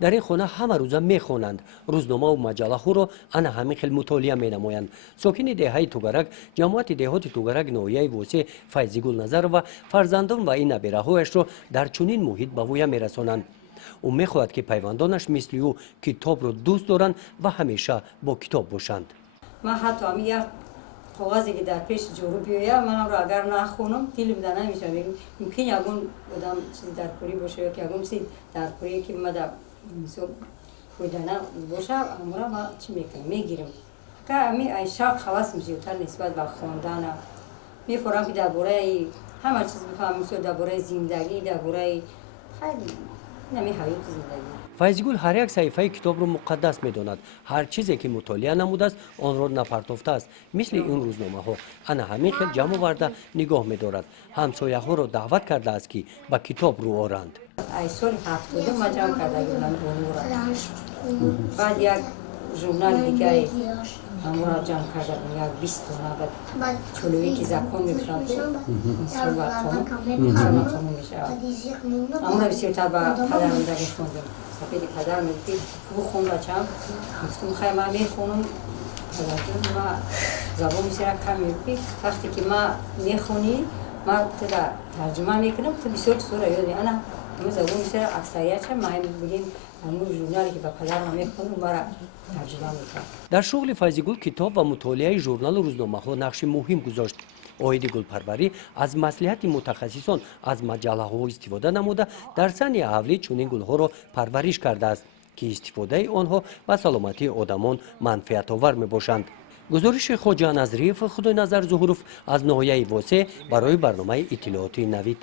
در این خانه همه روزه میخوانند، روزنامه و مجله ها را انا همین خیلی مطالعه مینمایند. ساکن دهه توگرک جماعت دهات توگرک ناحیه واسه فیضگل نظر و فرزندان و این نبیره‌هایش را در چنین محیط به وی میرسانند. او میخواهد که پیوندانش مثل او کتاب را دوست دارند و همیشه با کتاب باشند. من حتی یک کاغذی که در پیش جورو بیاید من را اگر نخونم دلم در نمیشه. ممکن یگون بودم چیزی در کوری باشه یا که یگون چیزی در کوری که من در مثلا خوردنه باشه امورا ما چی میکنم میگیرم که امی ای شاق خواست میشه تر نسبت به خواندن میفورم که درباره همه چیز بفهم مثلا درباره زندگی درباره خیلی نمی حیات زندگی. فیضگل هر یک صحیفه کتاب را مقدس می‌داند. هر چیزی که مطالعه نموده است آن را نپرداخته است. مثل این روزنامه‌ها انا همین خیل جمع آورده نگاه می‌دارد. همسایه‌ها را دعوت کرده است که به کتاب رو آرند. ای سال 70 ما جمع کرده بودم بعد یک ژورنال دیگه امورا جمع کرده بودم یک 20 تا بعد چلویی که زکان می‌کنم سال وقتم قانون میشه. امورا بسیارتر با پدرم دیگه خوندم. سپید پدر میگفت خوب خون بچم گفتم خیلی من میخونم پدرم ما زبان میشه کم میگفت وقتی که ما میخونی ما تدا ترجمه میکنم تو بسیار سوره یادی انا ما زبان میشه اکثریت ما بگیم همون ژورنالی که با پدرم میخونم ما را ترجمه میکنم. در شغل فیضگل کتاب و مطالعه ژورنال و روزنامه‌ها نقش مهم گذاشت. آید گلپروری از مصلحت متخصصان از مجله ها استفاده نموده در سن اولی چنین گلها را پرورش کرده است که استفاده آنها به سلامتی آدمان منفعت آور می باشند. گزارش خواجه نظریف خدای نظر ظهوروف از ناحیه واسه برای برنامه اطلاعاتی نوید.